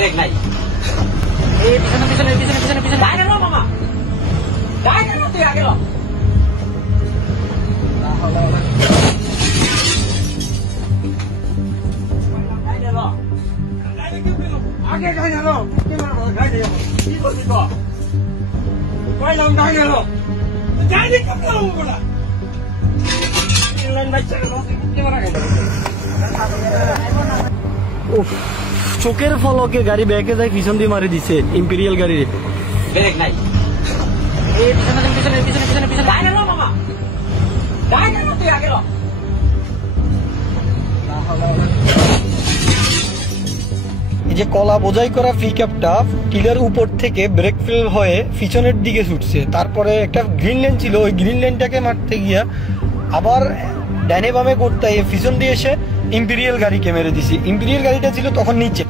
Break নাই। এই পিছনে পিছনে পিছনে পিছনে পিছনে গাড়ি লো মামা, গাড়ি লো, তুই আগে লো। আগে গাড়ি লো, গাড়ি লো, কি করছিস তো? কইলাম গাড়ি লো, গাড়ি কেমন লো বলা? চোখের ফলকে গাড়ি ব্যাকে যায়, পিছন দিয়ে মারি দিছে ইম্পেরিয়াল গাড়ি। ব্রেক নাই। এই পিছনে পিছনে পিছনে পিছনে পিছনে গাড়ি লো মামা, গাড়ি লো, তুই আগে লো। এই যে কলা বোঝাই করা পিকআপটা টিলার উপর থেকে ব্রেক ফেল হয়ে পিছনের দিকে ছুটছে। তারপরে একটা গ্রিন লাইন ছিল, ওই গ্রিন লাইনটাকে মারতে গিয়া আবার ডানে বামে করতে পিছন দিয়ে এসে ইম্পেরিয়াল গাড়িকে মেরে দিছি। ইম্পেরিয়াল গাড়িটা ছিল তখন নিচে।